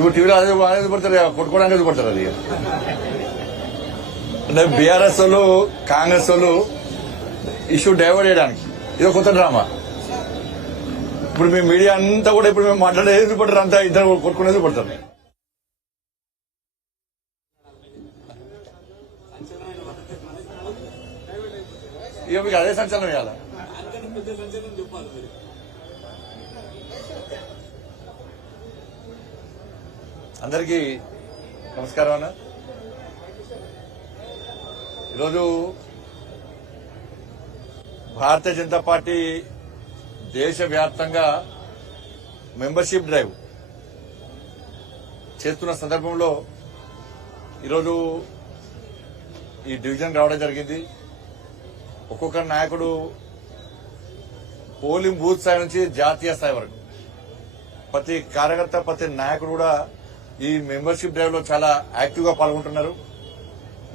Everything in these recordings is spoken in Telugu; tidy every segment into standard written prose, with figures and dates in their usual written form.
ఇప్పుడు టీవీలో అదే పడతారు, కొట్టుకోవడానికి పడతారు. అది అంటే బీఆర్ఎస్ వాళ్ళు కాంగ్రెస్ వాళ్ళు ఇష్యూ డైవర్ట్ చేయడానికి ఇదో కొత్త డ్రామా. ఇప్పుడు మీ మీడియా అంతా కూడా ఇప్పుడు మేము మాట్లాడేది పడతారు, అంతా ఇద్దరు కొట్టుకునేది పడతారు. ఇక మీకు అదే సంచలనం ఇవ్వాలి. అందరికీ నమస్కారం అన్న. ఈరోజు భారతీయ జనతా పార్టీ దేశవ్యాప్తంగా మెంబర్షిప్ డ్రైవ్ చేస్తున్న సందర్భంలో ఈరోజు ఈ డివిజన్ రావడం జరిగింది. ఒక్కొక్క నాయకుడు పోలింగ్ బూత్ స్థాయి నుంచి జాతీయ స్థాయి వరకు ప్రతి కార్యకర్త, ప్రతి నాయకుడు కూడా ఈ మెంబర్షిప్ డ్రైవ్ లో చాలా యాక్టివ్ గా పాల్గొంటున్నారు.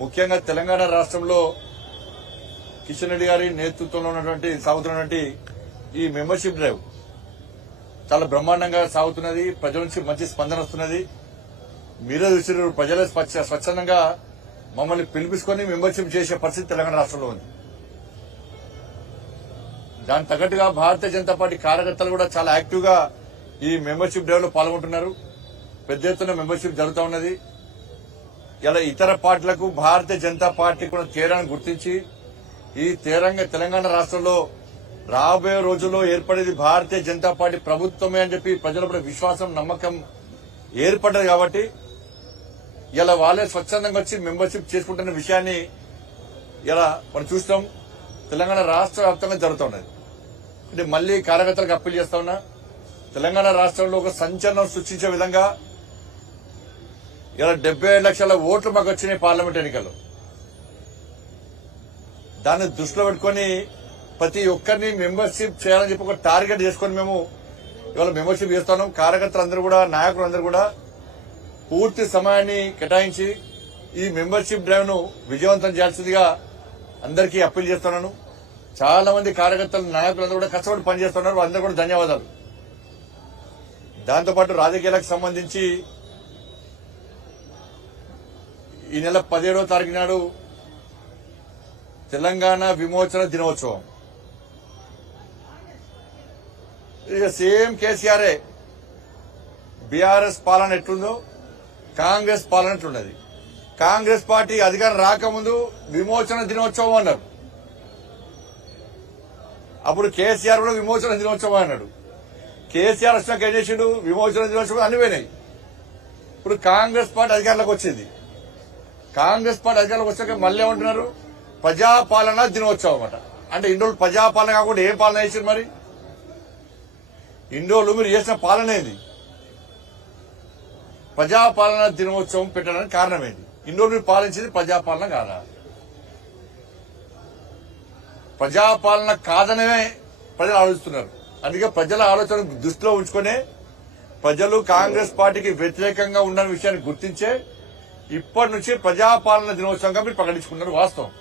ముఖ్యంగా తెలంగాణ రాష్ట్రంలో కిషన్ రెడ్డి గారి నేతృత్వంలో సాగుతున్నటువంటి ఈ మెంబర్షిప్ డ్రైవ్ చాలా బ్రహ్మాండంగా సాగుతున్నది. ప్రజల నుంచి మంచి స్పందన వస్తున్నది. మీరే చూసిన ప్రజలే స్వచ్ఛందంగా మమ్మల్ని పిలిపించుకొని మెంబర్షిప్ చేసే పరిస్థితి తెలంగాణ రాష్ట్రంలో ఉంది. దానికి తగ్గట్టుగా భారతీయ జనతా పార్టీ కార్యకర్తలు కూడా చాలా యాక్టివ్ గా ఈ మెంబర్షిప్ డ్రైవ్ లో పాల్గొంటున్నారు. పెద్ద ఎత్తున మెంబర్షిప్ జరుగుతూ ఉన్నది. ఇలా ఇతర పార్టీలకు భారతీయ జనతా పార్టీ కూడా తేడాను గుర్తించి ఈ తెలంగాణ రాష్ట్రంలో రాబోయే రోజుల్లో ఏర్పడేది భారతీయ జనతా పార్టీ ప్రభుత్వమే అని చెప్పి ప్రజల విశ్వాసం, నమ్మకం ఏర్పడ్డది. కాబట్టి ఇలా వాళ్ళే స్వచ్ఛందంగా వచ్చి మెంబర్షిప్ చేసుకుంటున్న విషయాన్ని ఇలా మనం చూస్తాం. తెలంగాణ రాష్ట్ర వ్యాప్తంగా జరుగుతున్నది. అంటే మళ్లీ కార్యకర్తలకు అప్పీల్ చేస్తా ఉన్నా, తెలంగాణ రాష్ట్రంలో ఒక సంచలనం సృష్టించే విధంగా ఇలా 75 లక్షల ఓట్లు మాకు వచ్చినాయి పార్లమెంట్ ఎన్నికల్లో. దాన్ని దృష్టిలో పెట్టుకుని ప్రతి ఒక్కరిని మెంబర్షిప్ చేయాలని చెప్పి ఒక టార్గెట్ చేసుకుని మేము ఇవాళ మెంబర్షిప్ చేస్తున్నాం. కార్యకర్తలందరూ కూడా, నాయకులందరూ కూడా పూర్తి సమయాన్ని కేటాయించి ఈ మెంబర్షిప్ డ్రైవ్ ను విజయవంతం చేయాల్సిందిగా అందరికీ అప్పీల్ చేస్తున్నాను. చాలా మంది కార్యకర్తలు, నాయకులందరూ కూడా కష్టపడి పనిచేస్తున్నారు. అందరూ కూడా ధన్యవాదాలు. దాంతోపాటు రాజకీయాలకు సంబంధించి ఈ నెల 17వ తారీఖు నాడు తెలంగాణ విమోచన దినోత్సవం. ఇక సేమ్ కేసీఆరే బీఆర్ఎస్ పాలన ఎట్లుందో కాంగ్రెస్ పాలన ఎట్లున్నది. కాంగ్రెస్ పార్టీ అధికారం రాకముందు విమోచన దినోత్సవం అన్నారు. అప్పుడు కేసీఆర్ కూడా విమోచన దినోత్సవం అన్నాడు. కేసీఆర్ వచ్చినాక ఏం చేసిండు? విమోచన దినోత్సవం అన్ని పోయినాయి. ఇప్పుడు కాంగ్రెస్ పార్టీ అధికారంలోకి వచ్చింది. కాంగ్రెస్ పార్టీ అధికారంలోకి వచ్చాక మళ్ళీ ఏమంటున్నారు? ప్రజాపాలన దినోత్సవం అన్నమాట. అంటే ఇన్ని రోజులు ప్రజాపాలన కాకుండా ఏం పాలన చేశారు? మరి ఇన్ని రోజులు మీరు చేసిన పాలన ఏంది? ప్రజాపాలన దినోత్సవం పెట్టడానికి కారణం ఏంటి? ఇన్ని రోజులు మీరు పాలించేది ప్రజాపాలన కాదా? ప్రజాపాలన కాదనే ప్రజలు ఆలోచిస్తున్నారు. అందుకే ప్రజల ఆలోచన దృష్టిలో ఉంచుకునే ప్రజలు కాంగ్రెస్ పార్టీకి వ్యతిరేకంగా ఉన్న విషయాన్ని గుర్తించే ఇప్పటి నుంచి ప్రజాపాలన దినోత్సవంగా మీరు ప్రకటించుకున్నారు. వాస్తవం.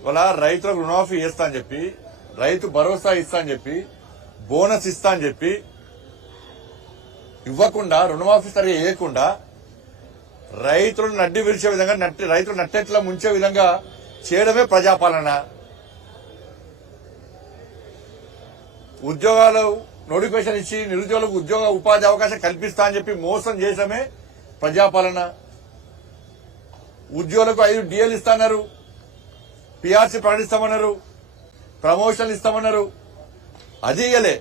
ఇవాళ రైతులకు రుణమాఫీ చేస్తా అని చెప్పి, రైతు భరోసా ఇస్తా అని చెప్పి, బోనస్ ఇస్తా అని చెప్పి ఇవ్వకుండా, రుణమాఫీ సరిగా వేయకుండా రైతులను నడ్డి విరిచే విధంగా, రైతులు నట్టెట్లా ముంచే విధంగా చేయడమే ప్రజాపాలన. ఉద్యోగాలు నోటిఫికేషన్ ఇచ్చి నిరుద్యోగులకు ఉద్యోగ ఉపాధి అవకాశం కల్పిస్తా అని చెప్పి మోసం చేసడమే ప్రజాపాలన. ఉద్యోగులకు 5 డిఎల్ ఇస్తామన్నారు, పిఆర్సీ ప్రకటిస్తామన్నారు, ప్రమోషన్లు ఇస్తామన్నారు. అది ఇయ్యలే.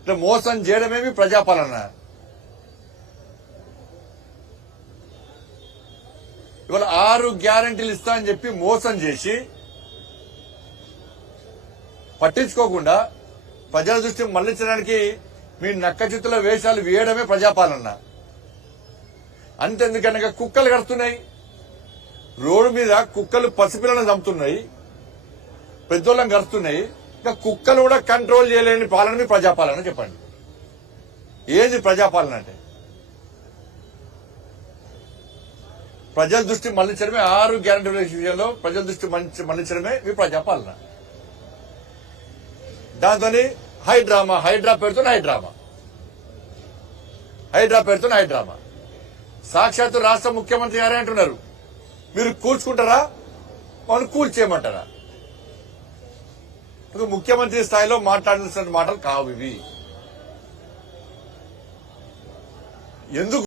ఇట్లా మోసం చేయడమేమి ప్రజాపాలన. ఇవాళ 6 గ్యారంటీలు ఇస్తా అని చెప్పి మోసం చేసి పట్టించుకోకుండా ప్రజల దృష్టి మళ్లించడానికి మీ నక్కచిత్తుల వేషాలు వేయడమే ప్రజాపాలన. అంతెందుకనగా కుక్కలు కడుతున్నాయి రోడ్డు మీద, కుక్కలు పసిపిల్లలను చంపుతున్నాయి, పెద్దోళ్ళని కడుతున్నాయి. ఇంకా కుక్కలు కూడా కంట్రోల్ చేయలేని పాలన మీ ప్రజాపాలన. చెప్పండి, ఏది ప్రజాపాలన అంటే? ప్రజల దృష్టి మళ్లించడమే, 6 గ్యారంటీ విషయంలో ప్రజల దృష్టి మళ్లించడమే మీ ప్రజాపాలన. దాంతో హైడ్రామా, హైడ్రా పేరుతో హైడ్రామా. హైడ్రా పేరుతో హైడ్రామా. సాక్షాత్తు రాష్ట్ర ముఖ్యమంత్రి గారే అంటున్నారు, మీరు కూల్చుకుంటారా మనం కూల్చేయమంటారా? ముఖ్యమంత్రి స్థాయిలో మాట్లాడాల్సిన మాటలు కావు ఇవి. ఎందుకు